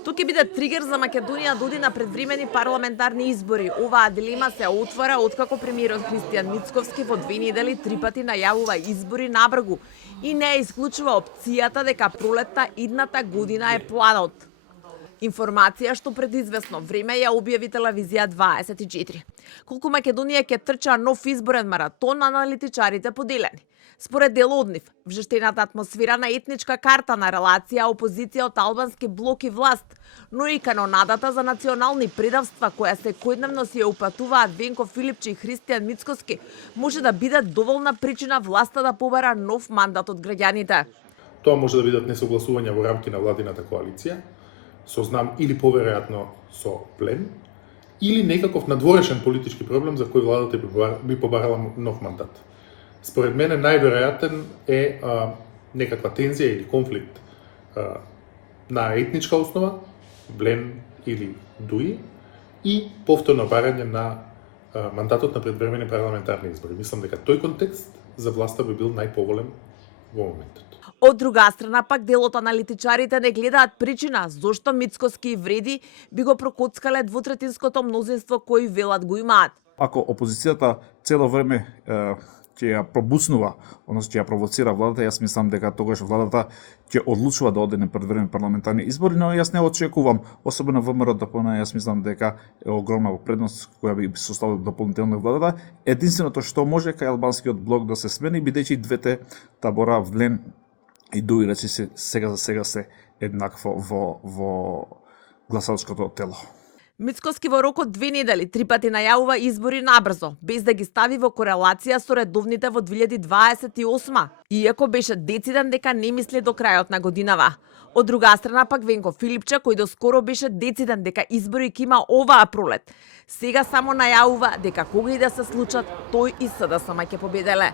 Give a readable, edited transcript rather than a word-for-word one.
Што ќе биде тригер за Македонија да оди на предвремени парламентарни избори? Оваа дилема се отвора откако премиерот Христијан Мицковски во 2 недели 3 пати најавува избори на вргу и не исклучува опцијата дека пролетта идната година е планот. Информација што пред известно време ја објави телевизија 24. Колку Македонија ќе трча нов изборен маратон, аналитичарите поделени. Според дел од нив, вжештената атмосфера на етничка карта на релација опозиција од албански блок и власт, но и канонадата за национални предавства која секојдневно си ја упатуваат Венко Филипче и Христијан Мицковски, може да биде доволна причина власта да побара нов мандат од граѓаните. Тоа може да бидат несогласувања во рамки на владината коалиција, со знам или поверојатно со плен, или некаков надворешен политички проблем за кој владата би побарала нов мандат. Според мене најверојатен е некаква тензија или конфликт на етничка основа, Блен или Дуи, и повторно барање на мандатот на предвремени парламентарни избори. Мислам дека тој контекст за власта би бил најповолен во моментот. Од друга страна пак делот аналитичарите не гледаат причина зошто Мицковски и Вреди би го прокоцкале двотретинското мнозинство кои велат го имаат. Ако опозицијата цело време ќе ја пробуцнува, односно ќе ја провоцира владата, јас мислам дека тогаш владата ќе одлучува да оде на предвремени парламентарни избори, но јас не очекувам, особено ВМРО ДПМН, јас мислам дека е огромна предност која би составила дополнително владата. Единственото што може кај албанскиот блок да се смени, бидејќи двете табора Влен и Дуи речи се сега за сега се еднакво во гласалското тело. Мицковски во рок од 2 недели 3 пати најавува избори набрзо, без да ги стави во корелација со редовните во 2028, иако беше дециден дека не мисли до крајот на годинава. Од друга страна пак Венко Филипче, кој доскоро беше дециден дека избори ќе има оваа пролет, сега само најавува дека кога и да се случат, тој и СДСМ ќе победеле.